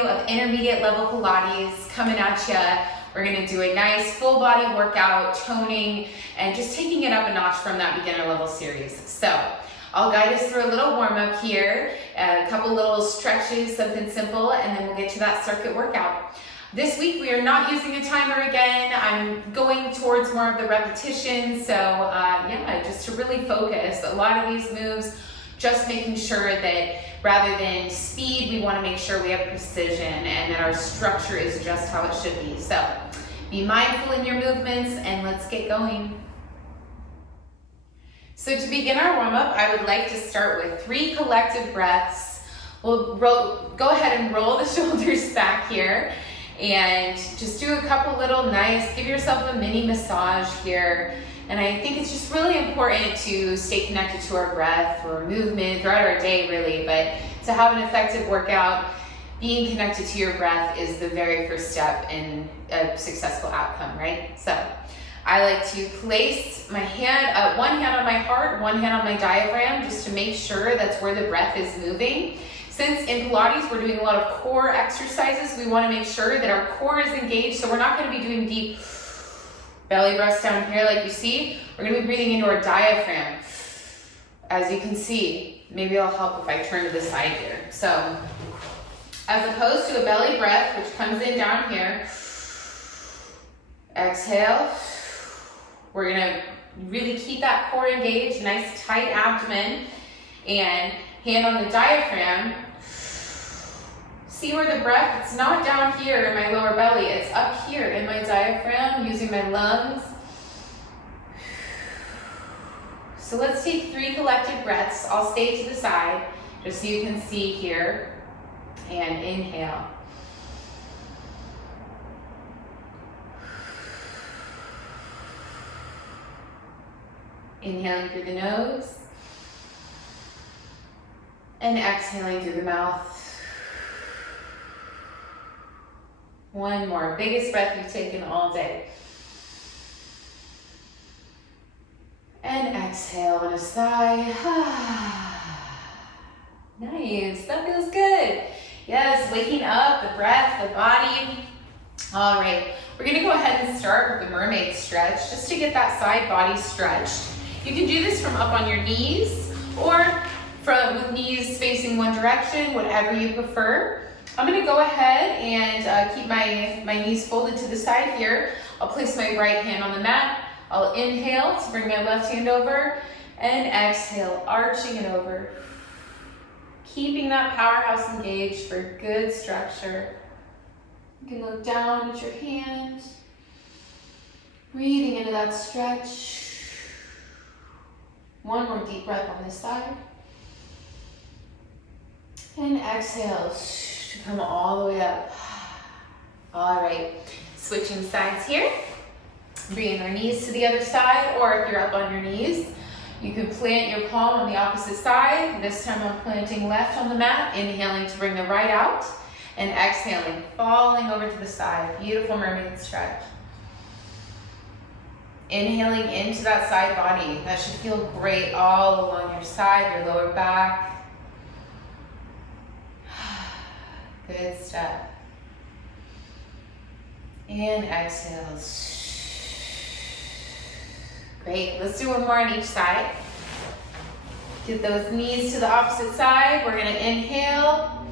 video of intermediate level Pilates coming at you. We're gonna do a nice full body workout, toning, and just taking it up a notch from that beginner level series. So I'll guide us through a little warm up here, a couple little stretches, something simple, and then we'll get to that circuit workout. This week we are not using a timer again. I'm going towards more of the repetition, so yeah, just to really focus. A lot of these moves, just making sure that rather than speed, we want to make sure we have precision and that our structure is just how it should be. So be mindful in your movements and let's get going. So to begin our warm-up, I would like to start with 3 collective breaths. We'll go ahead and roll the shoulders back here and just do a couple little nice, give yourself a mini massage here. And I think it's just really important to stay connected to our breath or movement throughout our day really, but to have an effective workout, being connected to your breath is the very first step in a successful outcome, right? So I like to place my hand, one hand on my heart, one hand on my diaphragm, just to make sure that's where the breath is moving. Since in Pilates we're doing a lot of core exercises, we want to make sure that our core is engaged, so we're not going to be doing deep belly breaths down here like you see. We're going to be breathing into our diaphragm. As you can see, maybe it'll help if I turn to the side here. So as opposed to a belly breath, which comes in down here, exhale. We're going to really keep that core engaged, nice tight abdomen, and hand on the diaphragm. See where the breath, it's not down here in my lower belly, it's up here in my diaphragm, using my lungs. So let's take 3 collective breaths. I'll stay to the side, just so you can see here. And inhale. Inhaling through the nose. And exhaling through the mouth. One more, biggest breath you've taken all day. And exhale on a sigh. Nice, that feels good. Yes, waking up, the breath, the body. All right, we're gonna go ahead and start with the mermaid stretch, just to get that side body stretched. You can do this from up on your knees, or with knees facing one direction, whatever you prefer. I'm gonna go ahead and keep my knees folded to the side here. I'll place my right hand on the mat. I'll inhale to bring my left hand over, and exhale, arching it over. Keeping that powerhouse engaged for good structure. You can look down at your hand, breathing into that stretch. One more deep breath on this side. And exhale to come all the way up. All right, switching sides here. Bringing our knees to the other side, or if you're up on your knees, you can plant your palm on the opposite side. This time I'm planting left on the mat, inhaling to bring the right out, and exhaling, falling over to the side. Beautiful mermaid stretch. Inhaling into that side body. That should feel great all along your side, your lower back. Good stuff. And exhale. Great, let's do one more on each side. Get those knees to the opposite side. We're gonna inhale.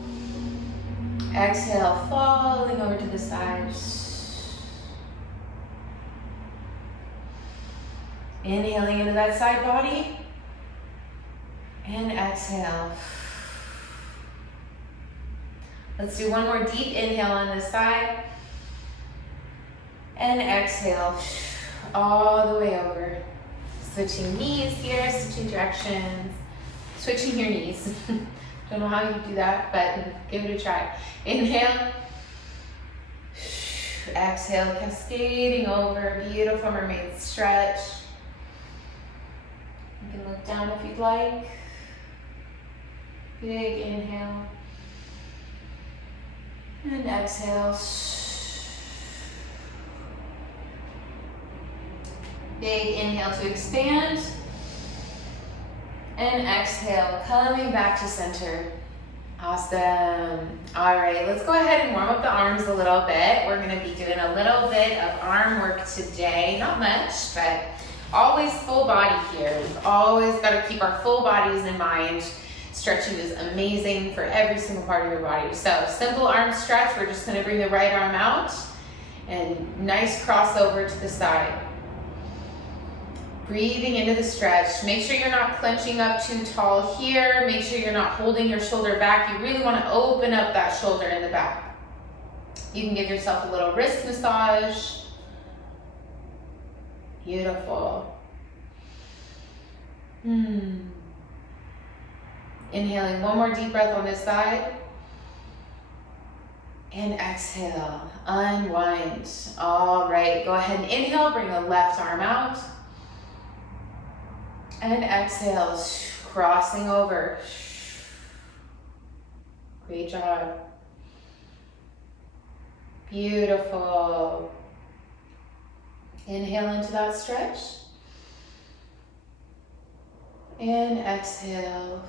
Exhale, falling over to the side. Inhaling into that side body. And exhale. Let's do one more deep inhale on this side. And exhale, all the way over. Switching knees here, switching directions, switching your knees. Don't know how you do that, but give it a try. Inhale. Exhale, cascading over. Beautiful mermaid stretch. You can look down if you'd like. Big inhale. And exhale. Big inhale to expand. And exhale, coming back to center. Awesome. All right, let's go ahead and warm up the arms a little bit. We're gonna be doing a little bit of arm work today. Not much, but always full body here. We've always got to keep our full bodies in mind. Stretching is amazing for every single part of your body. So simple arm stretch. We're just gonna bring the right arm out and nice crossover to the side. Breathing into the stretch. Make sure you're not clenching up too tall here. Make sure you're not holding your shoulder back. You really want to open up that shoulder in the back. You can give yourself a little wrist massage. Beautiful. Inhaling one more deep breath on this side. And exhale, unwind. All right, go ahead and inhale, bring the left arm out. And exhale, crossing over. Great job. Beautiful. Inhale into that stretch. And exhale.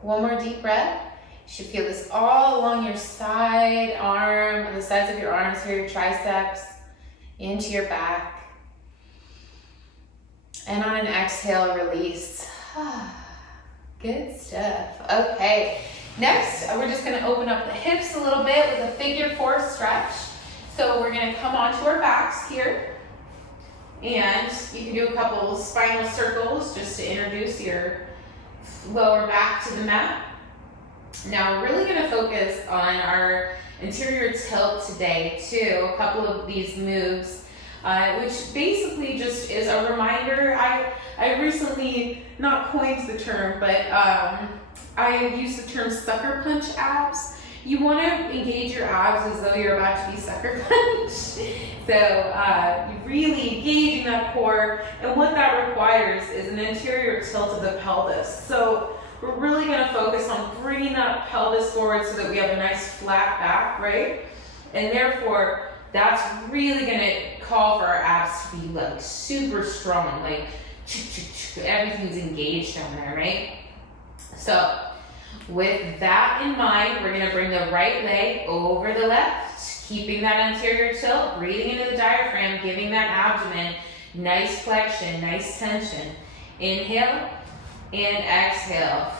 One more deep breath. You should feel this all along your side arm, on the sides of your arms here, your triceps, into your back. And on an exhale, release. Good stuff. Okay, next we're just gonna open up the hips a little bit with a figure 4 stretch. So we're gonna come onto our backs here. And you can do a couple spinal circles just to introduce your lower back to the mat. Now we're really gonna focus on our anterior tilt today too. A couple of these moves. Which basically just is a reminder. I recently not coined the term, but I use the term sucker punch abs. You want to engage your abs as though you're about to be sucker punched. So you really engaging that core, and what that requires is an anterior tilt of the pelvis. So we're really going to focus on bringing that pelvis forward so that we have a nice flat back, right? And therefore, that's really going to call for our abs to be like super strong, like everything's engaged down there, right? So with that in mind, we're going to bring the right leg over the left, keeping that anterior tilt, breathing into the diaphragm, giving that abdomen nice flexion, nice tension. Inhale and exhale.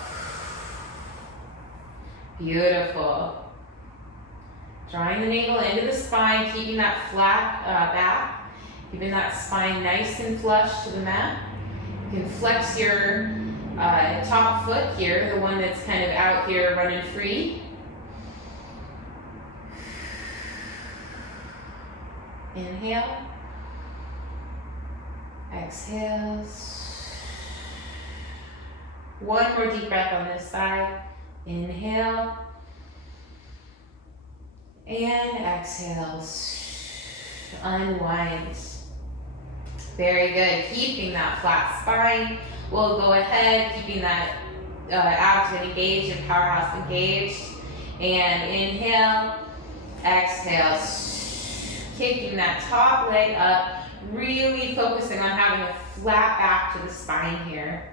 Beautiful. Drawing the navel into the spine, keeping that flat back, keeping that spine nice and flush to the mat. You can flex your top foot here, the one that's kind of out here running free. Inhale. Exhale. One more deep breath on this side. Inhale. And exhale, unwind. Very good, keeping that flat spine. We'll go ahead, keeping that abdomen engaged and powerhouse engaged. And inhale, exhale, kicking that top leg up, really focusing on having a flat back to the spine here.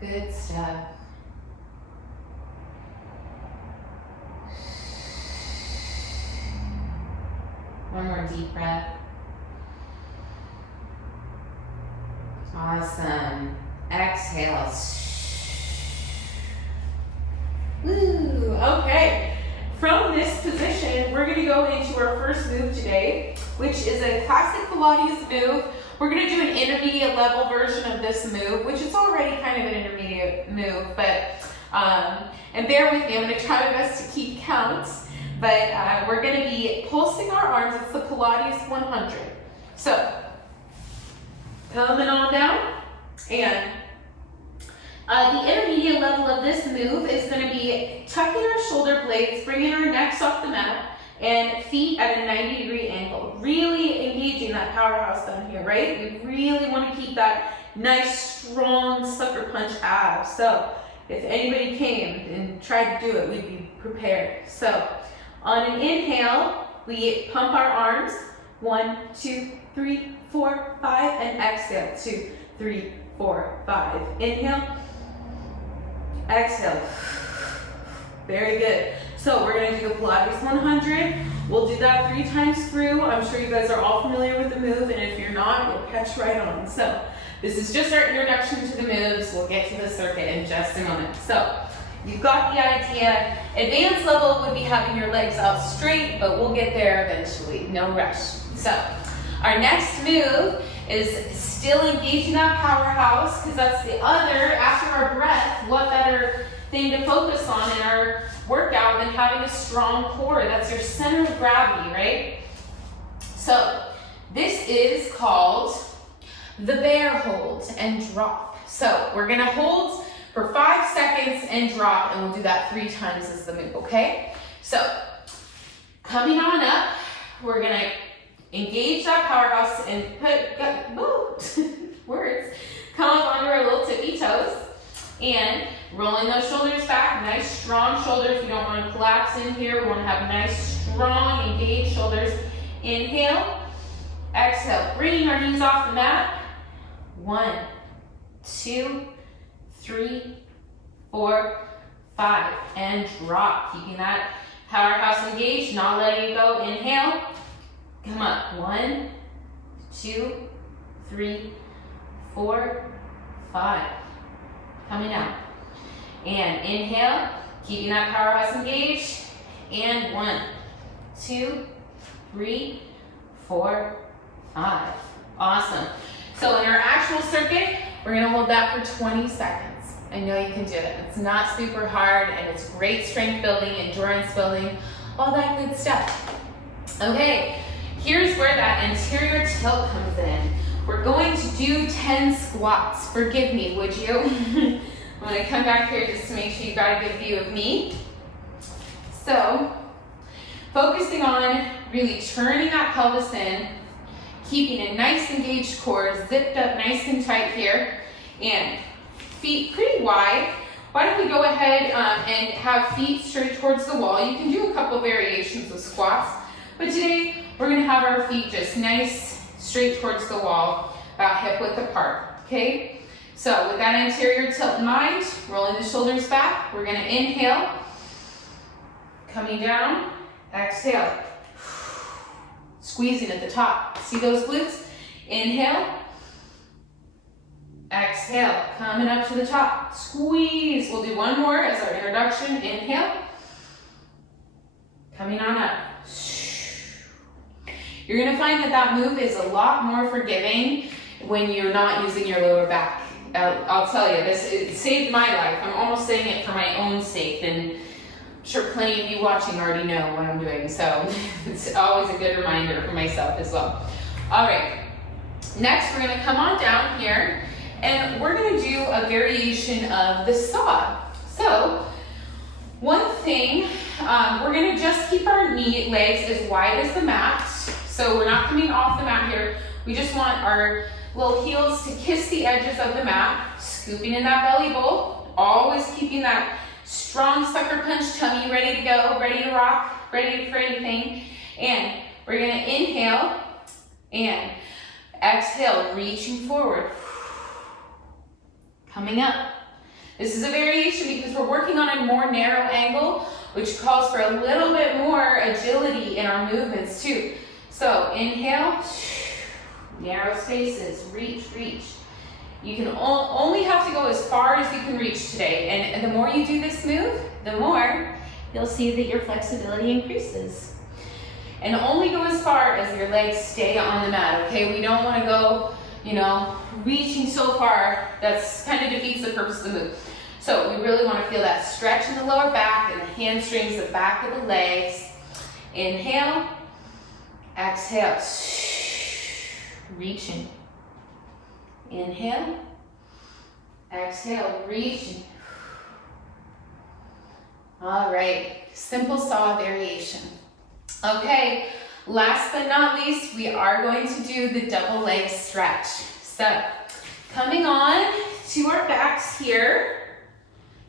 Good stuff. One more deep breath. Awesome. Exhale. Woo. Okay. From this position, we're going to go into our first move today, which is a classic Pilates move. We're going to do an intermediate level version of this move, which is already kind of an intermediate move, but, and bear with me, I'm going to try my best to keep count, but we're going to be pulsing our arms. It's the Pilates 100. So, coming on down, and the intermediate level of this move is going to be tucking our shoulder blades, bringing our necks off the mat, and feet at a 90-degree angle. Really engaging that powerhouse down here, right? We really want to keep that nice, strong sucker punch abs. So if anybody came and tried to do it, we'd be prepared. So on an inhale, we pump our arms. 1, 2, 3, 4, 5, and exhale. 2, 3, 4, 5. Inhale, exhale. Very good. So we're gonna do the Pilates 100. We'll do that 3 times through. I'm sure you guys are all familiar with the move, and if you're not, you'll catch right on. So this is just our introduction to the moves. We'll get to the circuit in just a moment. So you've got the idea. Advanced level would be having your legs out straight, but we'll get there eventually, no rush. So our next move is still engaging that powerhouse, because that's the other, after our breath, what better thing to focus on in our workout than having a strong core. That's your center of gravity, right? So this is called the bear hold and drop. So we're gonna hold for 5 seconds and drop, and we'll do that 3 times as the move, okay? So coming on up, we're gonna engage that powerhouse and words, come up onto our little tippy toes, and rolling those shoulders back, nice strong shoulders. We don't want to collapse in here. We want to have nice, strong, engaged shoulders. Inhale, exhale, bringing our knees off the mat. 1, 2, 3, 4, 5, and drop. Keeping that powerhouse engaged, not letting it go. Inhale, come up. 1, 2, 3, 4, 5. Coming out. And inhale, keeping that powerhouse engaged. And 1, 2, 3, 4, 5. Awesome. So in our actual circuit, we're gonna hold that for 20 seconds. I know you can do it. It's not super hard, and it's great strength building, endurance building, all that good stuff. Okay, here's where that anterior tilt comes in. We're going to do 10 squats. Forgive me, would you? I'm gonna come back here just to make sure you got a good view of me. So, focusing on really turning that pelvis in, keeping a nice engaged core, zipped up nice and tight here, and feet pretty wide. Why don't we go ahead and have feet straight towards the wall? You can do a couple variations of squats, but today we're gonna have our feet just nice, straight towards the wall, about hip width apart, okay? So with that anterior tilt in mind, rolling the shoulders back, we're gonna inhale, coming down, exhale, squeezing at the top. See those glutes? Inhale, exhale, coming up to the top, squeeze. We'll do one more as our introduction. Inhale, coming on up. You're gonna find that that move is a lot more forgiving when you're not using your lower back. I'll tell you, it saved my life. I'm almost saying it for my own sake, and I'm sure plenty of you watching already know what I'm doing, so it's always a good reminder for myself as well. All right, next we're gonna come on down here, and we're gonna do a variation of the saw. So, one thing, we're gonna just keep our legs as wide as the mat. So we're not coming off the mat here. We just want our little heels to kiss the edges of the mat, scooping in that belly bowl, always keeping that strong sucker punch tummy ready to go, ready to rock, ready for anything. And we're gonna inhale and exhale, reaching forward, coming up. This is a variation because we're working on a more narrow angle, which calls for a little bit more agility in our movements too. So inhale, narrow spaces, reach, reach. You can only have to go as far as you can reach today. And the more you do this move, the more you'll see that your flexibility increases. And only go as far as your legs stay on the mat, okay? We don't want to go, reaching so far. That's kind of defeats the purpose of the move. So we really want to feel that stretch in the lower back and the hamstrings, the back of the legs. Inhale, exhale, reaching. Inhale, exhale, reaching. All right, simple saw variation. Okay, last but not least, we are going to do the double leg stretch. So, coming on to our backs here,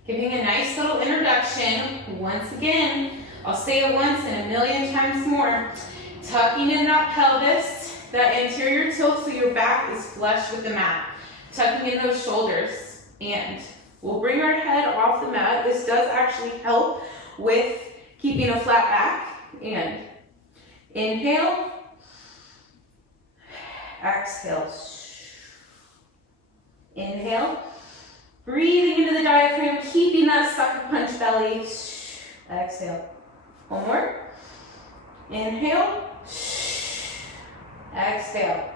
giving a nice little introduction. Once again, I'll say it once and a million times more. Tucking in that pelvis, that anterior tilt so your back is flush with the mat. Tucking in those shoulders, and we'll bring our head off the mat. This does actually help with keeping a flat back. And inhale, exhale. Inhale, breathing into the diaphragm, keeping that sucker punch belly. Exhale. One more. Inhale, exhale.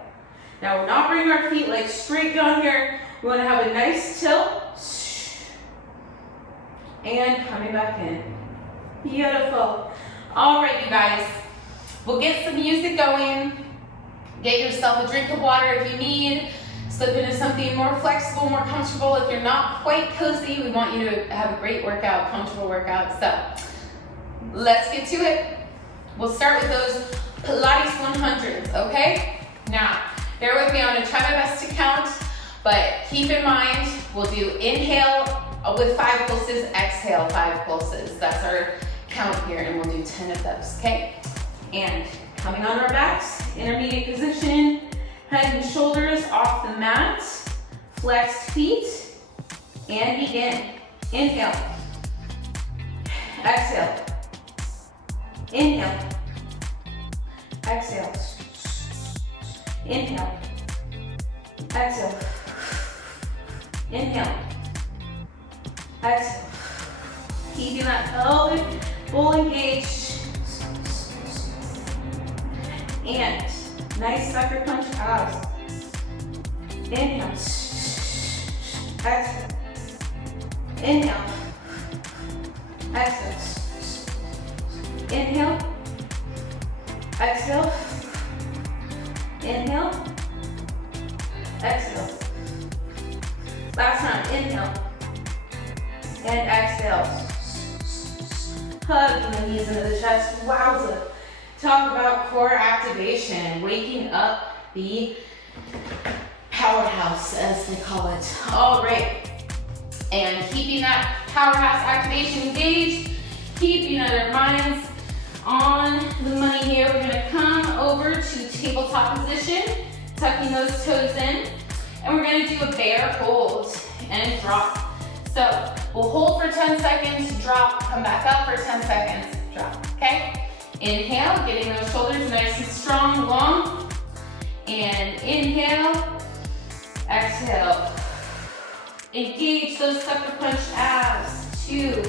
Now we're not bringing our feet like straight down here. We want to have a nice tilt. And coming back in. Beautiful. All right, you guys. We'll get some music going. Get yourself a drink of water if you need. Slip into something more flexible, more comfortable. If you're not quite cozy, we want you to have a great workout, comfortable workout. So let's get to it. We'll start with those Pilates 100s, okay? Now, bear with me, I'm gonna try my best to count, but keep in mind, we'll do inhale with 5 pulses, exhale 5 pulses. That's our count here, and we'll do 10 of those, okay? And coming on our backs, intermediate position, head and shoulders off the mat, flexed feet, and begin. Inhale, exhale, inhale, exhale, inhale, exhale, inhale, exhale. Keeping that pelvic full engaged. And nice sucker punch abs. Inhale, exhale, inhale, exhale, inhale, exhale, inhale, exhale. Last time, inhale, and exhale. Hugging the knees into the chest. Wowza. Talk about core activation, waking up the powerhouse, as they call it. All right. And keeping that powerhouse activation engaged, keeping our minds on the money here. We're gonna come over to tabletop position, tucking those toes in, and we're gonna do a bear hold and drop. So we'll hold for 10 seconds, drop, come back up for 10 seconds, drop, okay? Inhale, getting those shoulders nice and strong, long, and inhale, exhale. Engage those sucker punch abs. 2,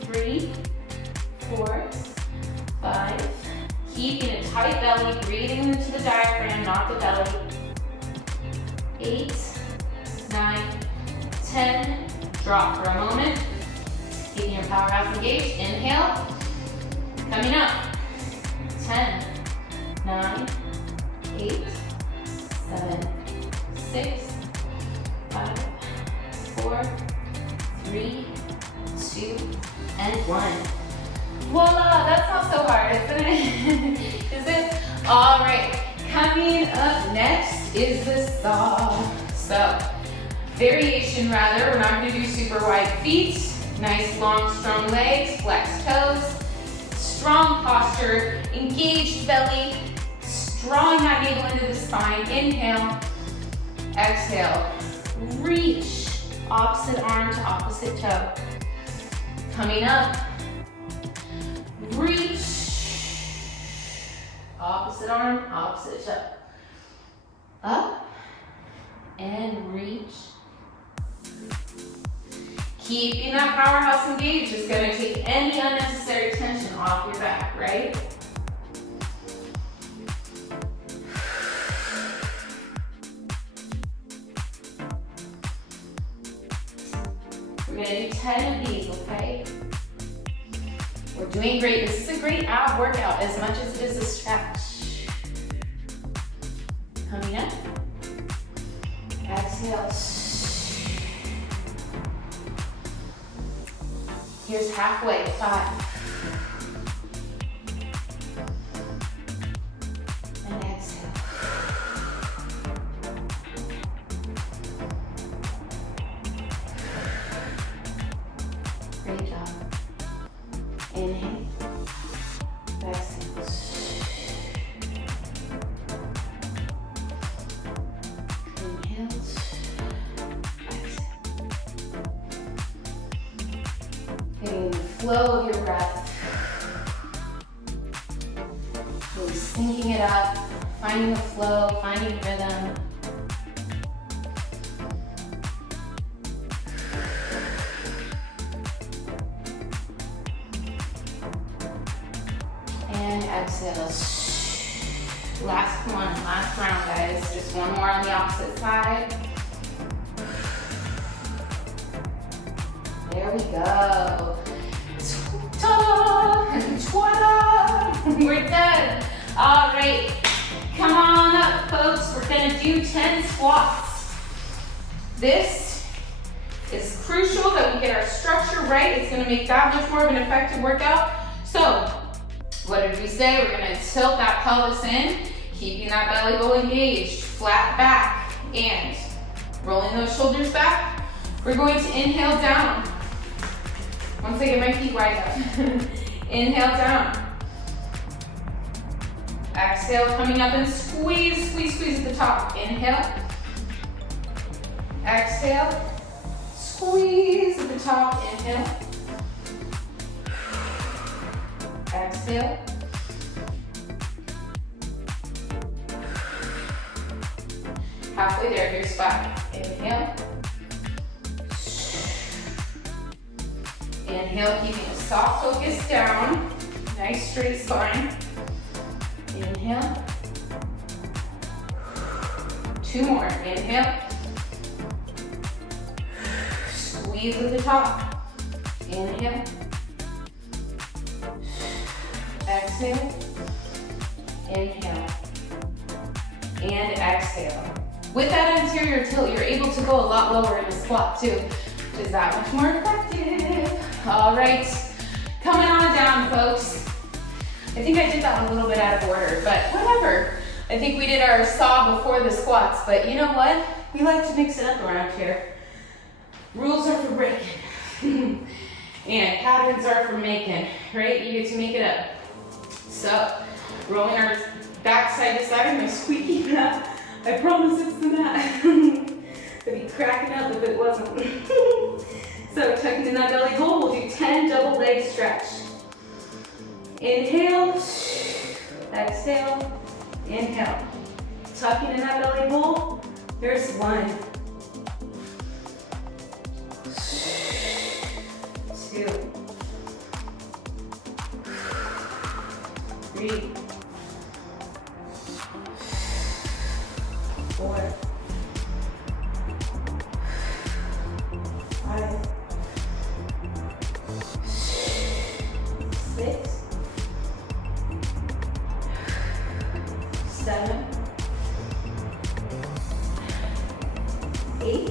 3, 4, 5. Keeping a tight belly, breathing into the diaphragm, not the belly. 8, 9, 10. Drop for a moment. Keeping your powerhouse engaged. Inhale. Coming up. 10, 9, 8, 7, 6, 5, 4, 3, 2, and 1. Voila, that's not so hard, isn't it? Is it? All right, coming up next is the saw. So, variation rather, we're not gonna do super wide feet. Nice, long, strong legs, flexed toes, strong posture, engaged belly, drawing that navel into the spine. Inhale, exhale, reach, opposite arm to opposite toe. Coming up, reach, opposite arm, opposite toe. Up, and reach. Keeping that powerhouse engaged is going to take any unnecessary tension off your back, right? We're going to do 10 of these, okay? We're doing great. This is a great ab workout as much as it is a stretch. Coming up. Exhale. Here's halfway. 5. And exhale. Great job. Inhale. Exhale. flow of your breath. Really syncing it up, finding the flow, finding rhythm. And exhale. Last one, last round, guys. Just one more on the opposite side. There we go. Ta-da! Ta-da! We're done. All right. Come on up, folks. We're gonna do 10 squats. This is crucial that we get our structure right. It's gonna make that much more of an effective workout. So, what did we say? We're gonna tilt that pelvis in, keeping that belly bowl engaged, flat back, and rolling those shoulders back. We're going to inhale down. Once I get my feet wide up. Inhale down. Exhale, coming up and squeeze, squeeze, squeeze at the top. Inhale. Exhale. Squeeze at the top. Inhale. Exhale. Halfway there, here's 5. Inhale. Inhale, keeping a soft focus down. Nice straight spine. Inhale. 2 more. Inhale. Squeeze at the top. Inhale. Exhale. Inhale. And exhale. With that anterior tilt, you're able to go a lot lower in the squat too, which is that much more effective. All right, coming on down, folks. I think I did that a little bit out of order, but whatever. I think we did our saw before the squats, but you know what? We like to mix it up around here. Rules are for breaking, and patterns are for making, right? You get to make it up. So, rolling our back side to side, my squeaky mat. I promise it's the mat. I'd be cracking up if it wasn't. So tucking in that belly bowl, we'll do 10 double leg stretch. Inhale, exhale, inhale. Tucking in that belly bowl, there's 1. 2. 3. 4. 5. 6. 7. 8.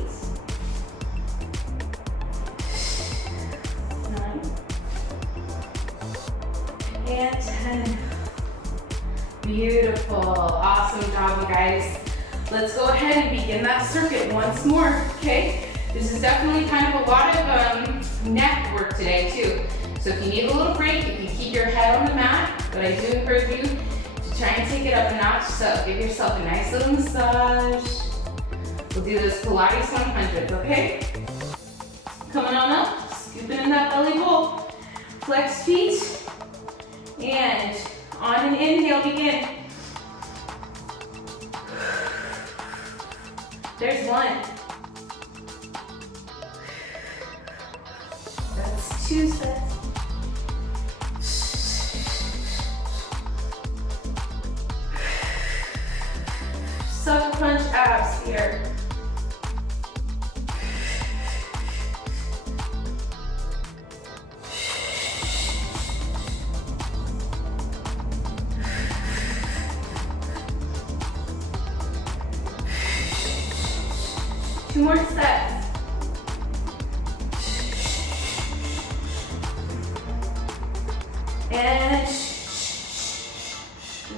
9. And 10. Beautiful. Awesome job, you guys. Let's go ahead and begin that circuit once more, okay? This is definitely kind of a lot of neck work today too. So if you need a little break, you can keep your head on the mat, but I do encourage you to try and take it up a notch. So give yourself a nice little massage. We'll do those Pilates 100s, okay? Coming on up, scooping in that belly bowl. Flex feet, and on an inhale, begin. There's 1. That's 2 sets. Sucker punch abs here. Two more sets. And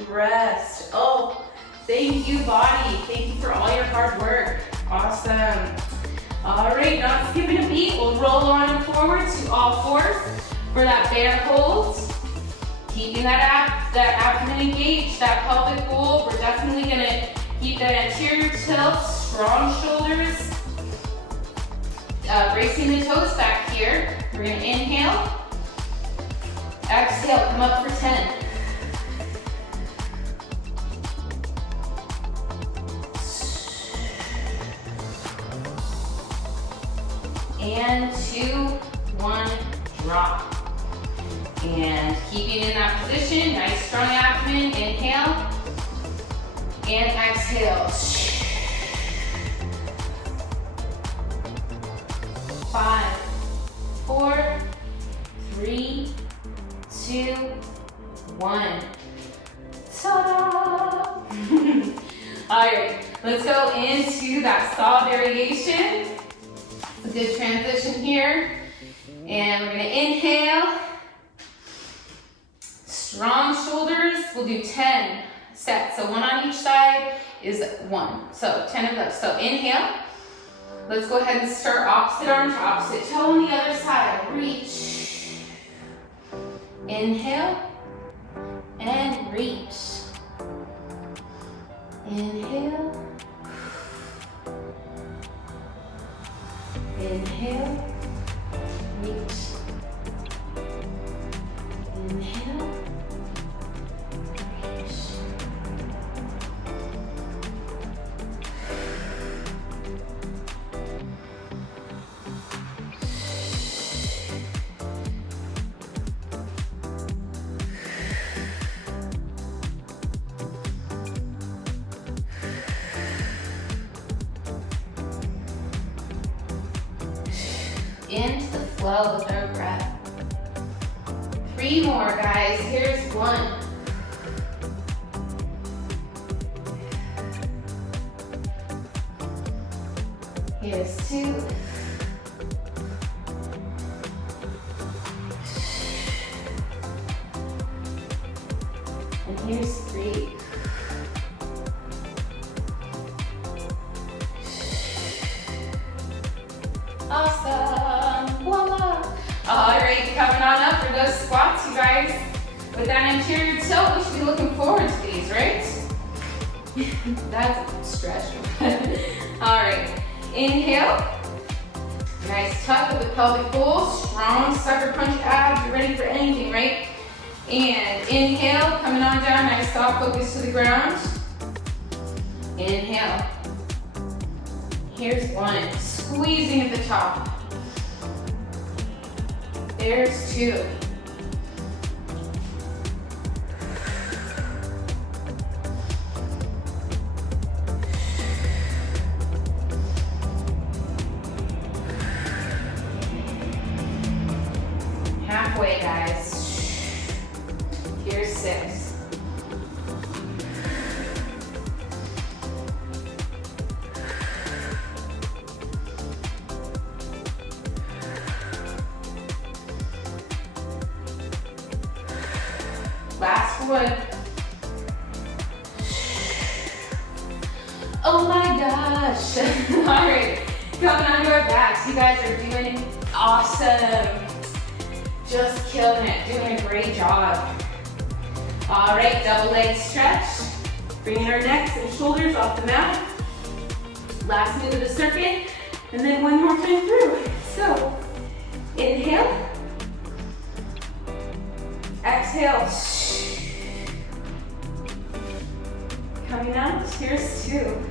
rest. Oh, thank you, body. Thank you for all your hard work. Awesome. All right, not skipping a beat. We'll roll on forward to all 4s for that bear hold. Keeping that abdomen engaged, that pelvic bowl. We're definitely gonna keep that anterior tilt, strong shoulders. Bracing the toes back here. We're gonna inhale, Exhale, come up for 10. And 2, 1, drop. And keeping in that position, nice strong abdomen, inhale. And exhale. 5, 4, 3, 2, 1. Ta-da! All right, let's go into that saw variation. It's a good transition here. And we're gonna inhale. Strong shoulders, we'll do 10 sets. So 1 on each side is 1. So 10 of those. So inhale. Let's go ahead and start opposite arm to opposite toe on the other side. Reach. Inhale. And reach. Inhale. Inhale. Reach. Inhale. Into the flow with our breath. 3 more, guys. Here's 1. Here's 2. And here's 3. Awesome. Voila. All right, coming on up for those squats, you guys. With that anterior tilt, we should be looking forward to these, right? That's a stretch. All right, inhale. Nice tuck of the pelvic bowl. Strong sucker punch abs. You're ready for anything, right? And inhale, coming on down. Nice soft focus to the ground. Inhale. Here's 1. Squeezing at the top. There's 2. Halfway, guys. Here's 6. Last 1. Oh my gosh. All right, coming onto our backs. You guys are doing awesome. Just killing it, doing a great job. All right, double leg stretch. Bringing our necks and shoulders off the mat. Last move of the circuit, and then 1 more time through. So, inhale. Exhale. Coming out, here's 2.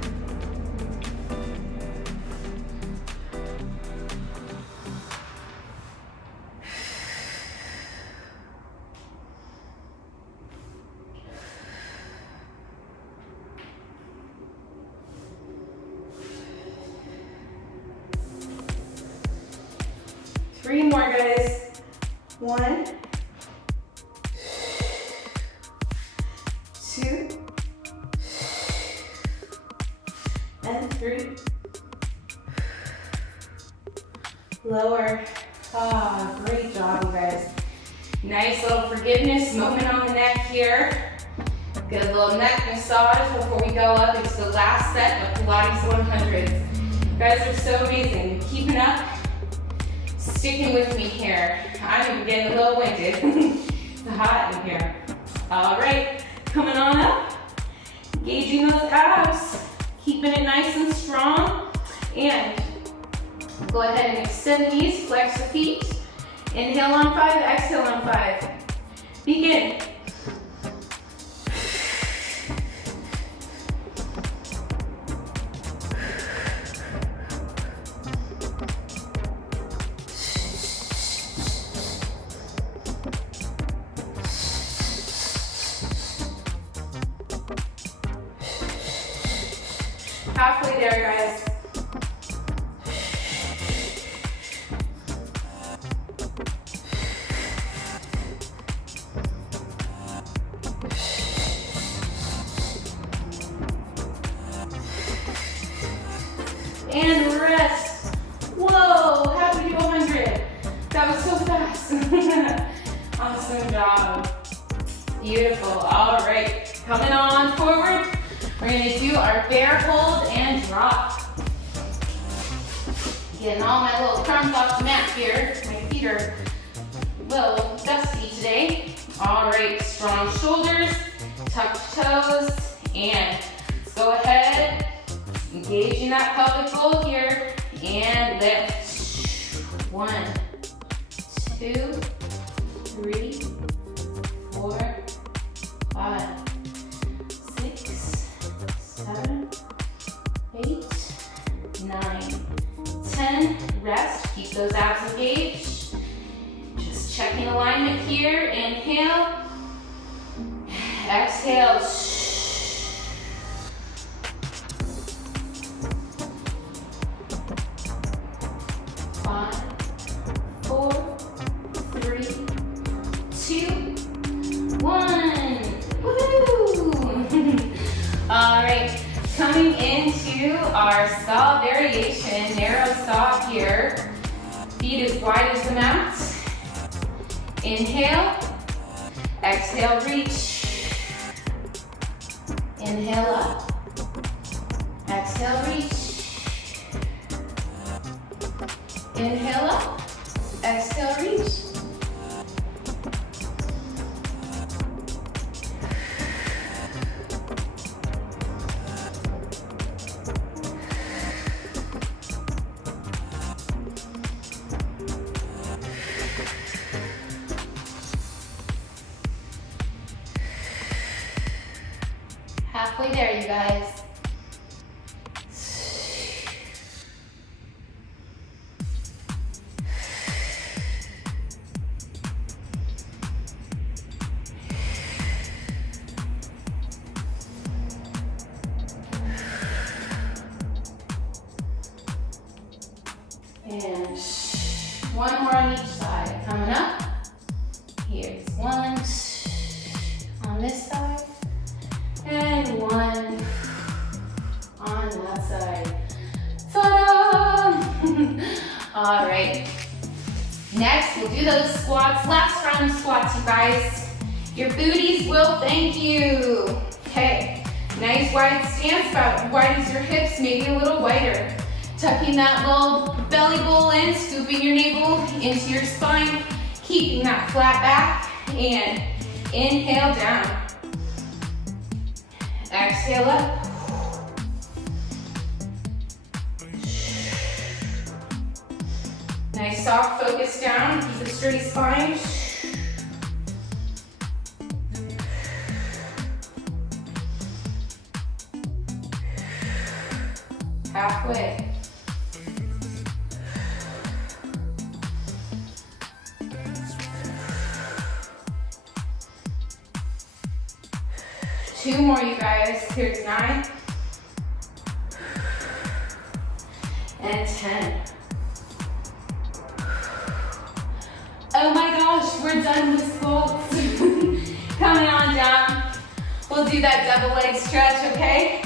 Three more, guys. 1, 2, and 3. Lower. Ah, great job, you guys. Nice little forgiveness moment on the neck here. Get a little neck massage before we go up into the last set of Pilates 100s. You guys are so amazing. Keeping up, sticking with me here. I'm getting a little winded. It's hot in here. All right, coming on up. Engaging those abs. Keeping it nice and strong. And go ahead and extend the knees, flex the feet. Inhale on 5, exhale on 5. Begin. Halfway there, guys. And rest. Whoa, how'd we do 100? That was so fast. Awesome job. Beautiful. All right, coming on forward. We're gonna do our bear hold and drop. Getting all my little crumbs off the mat here. My feet are a little dusty today. All right, strong shoulders, tucked toes, and let's go ahead, engaging that pelvic bowl here, and lift. 1, 2, 3, 4, 5, 6, 7, 8, 9, 10. Rest, keep those abs engaged. Just checking alignment here. Inhale, exhale. 5, 4, 3, 2, 1. Woohoo! All right, coming into our saw variation, narrow saw here. Feet as wide as the mat. Inhale, exhale, reach. Inhale up, exhale, reach. Inhale up, exhale, reach. Halfway there, you guys. And one more on each side. Coming up. Here's one on this side. And one on that side. Ta-da! All right. Next, we'll do those squats. Last round of squats, you guys. Your booties will thank you. Okay. Nice wide stance, about wide as your hips, maybe a little wider. Tucking that little belly bowl in, scooping your navel into your spine, keeping that flat back, and inhale down. Exhale up. Nice soft focus down, keep a straight spine. Halfway. Two more, you guys. Here's 9 and 10. Oh my gosh, we're done with squats. Coming on down. We'll do that double leg stretch, okay?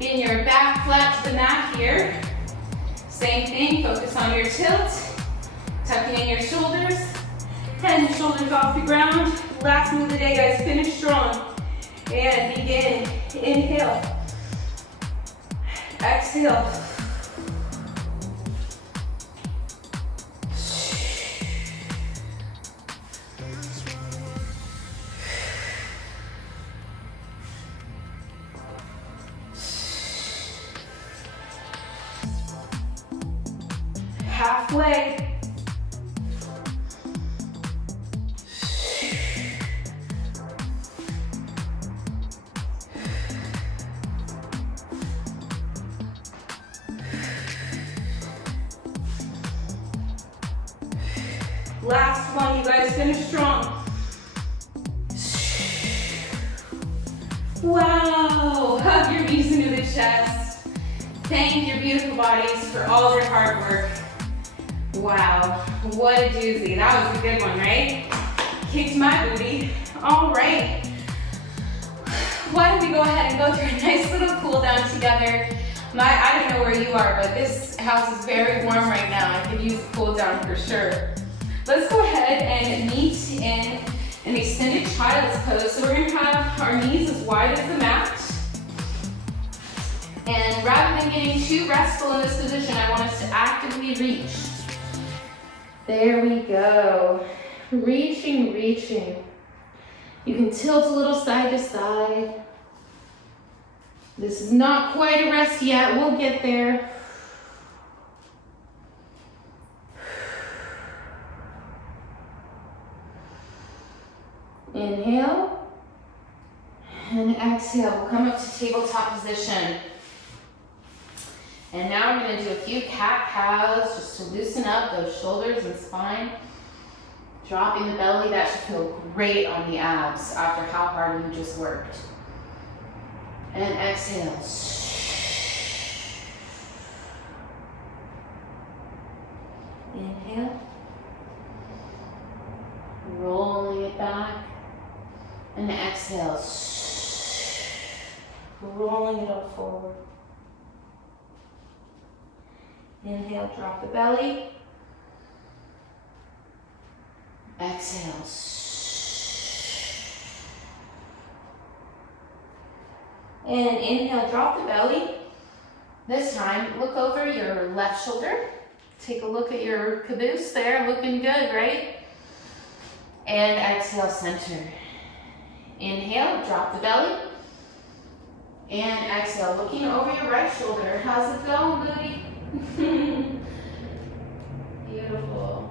Getting your back flat to the mat here. Same thing, focus on your tilt. Tucking in your shoulders. Head and shoulders off the ground. Last move of the day, guys. Finish strong. And begin. Inhale. Exhale. Halfway. Last one, you guys, finish strong. Wow, hug your knees into the chest. Thank your beautiful bodies for all their hard work. Wow, what a doozy. That was a good one, right? Kicked my booty. All right. Why don't we go ahead and go through a nice little cool down together. I don't know where you are, but this house is very warm right now. I could use a cool down for sure. Let's go ahead and meet in an extended child's pose. So we're gonna have our knees as wide as the mat. And rather than getting too restful in this position, I want us to actively reach. There we go. Reaching, reaching. You can tilt a little side to side. This is not quite a rest yet. We'll get there. Inhale and exhale. We'll come up to tabletop position. And now we're going to do a few cat-cows just to loosen up those shoulders and spine. Dropping the belly, that should feel great on the abs after how hard you just worked. And exhale. Inhale. Rolling it back. And exhale. Rolling it up forward. Inhale, drop the belly. Exhale. And inhale, drop the belly. This time, look over your left shoulder. Take a look at your caboose there, looking good, right? And exhale, center. Inhale, drop the belly. And exhale, looking over your right shoulder. How's it going, booty? Beautiful.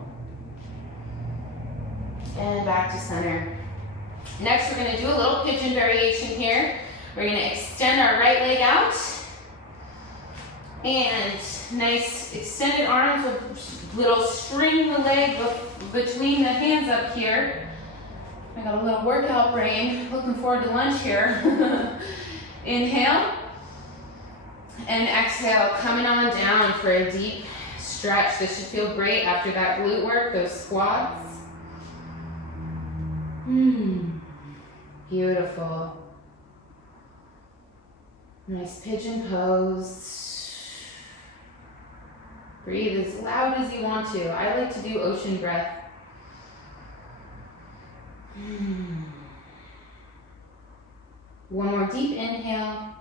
And back to center. Next, we're going to do a little pigeon variation here. We're going to extend our right leg out. And nice extended arms with little string the leg between the hands up here. I got a little workout brain. Looking forward to lunch here. Inhale. And exhale, coming on down for a deep stretch. This should feel great after that glute work, those squats. Beautiful. Nice pigeon pose. Breathe as loud as you want to. I like to do ocean breath. One more deep inhale.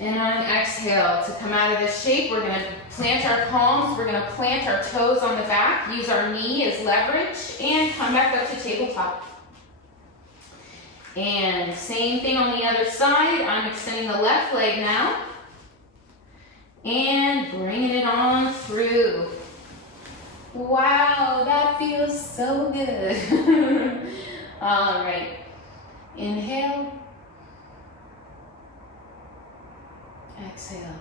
And on an exhale, to come out of this shape, we're going to plant our palms, we're going to plant our toes on the back, use our knee as leverage, and come back up to tabletop. And same thing on the other side. I'm extending the left leg now. And bringing it on through. Wow, that feels so good. All right. Inhale. Exhale.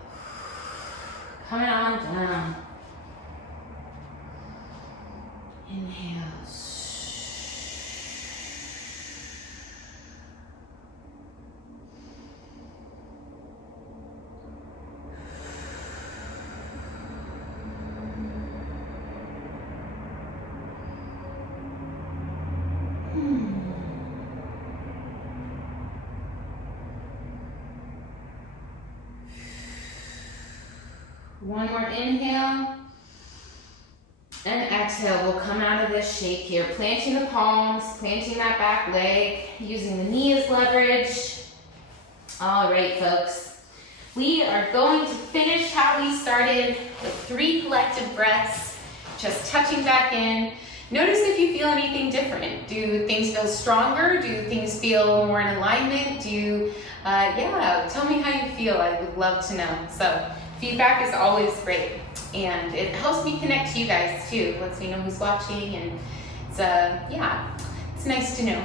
Coming on down. Inhale. One more inhale, and exhale. We'll come out of this shape here, planting the palms, planting that back leg, using the knee as leverage. All right, folks. We are going to finish how we started with 3 collective breaths, just touching back in. Notice if you feel anything different. Do things feel stronger? Do things feel more in alignment? Tell me how you feel. I would love to know. So feedback is always great, and it helps me connect to you guys too. Lets me know who's watching, and it's nice to know.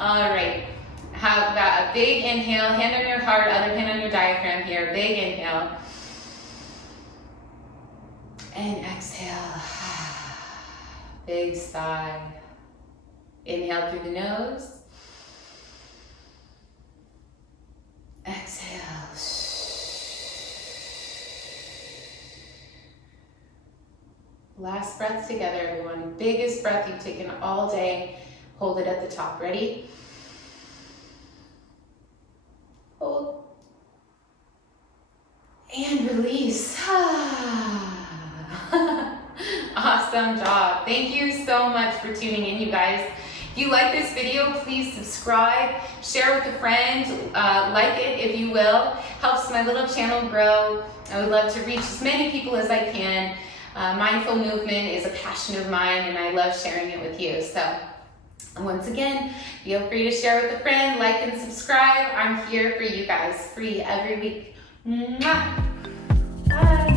All right, how about a big inhale, hand on your heart, other hand on your diaphragm here, big inhale. And exhale. Big sigh. Inhale through the nose. Exhale. Last breath together, everyone. Biggest breath you've taken all day. Hold it at the top. Ready? Hold. And release. Awesome job. Thank you so much for tuning in, you guys. If you like this video, please subscribe, share with a friend, like it if you will. Helps my little channel grow. I would love to reach as many people as I can. Mindful movement is a passion of mine, and I love sharing it with you. So once again, feel free to share with a friend, like and subscribe. I'm here for you guys, free every week. Mwah. Bye.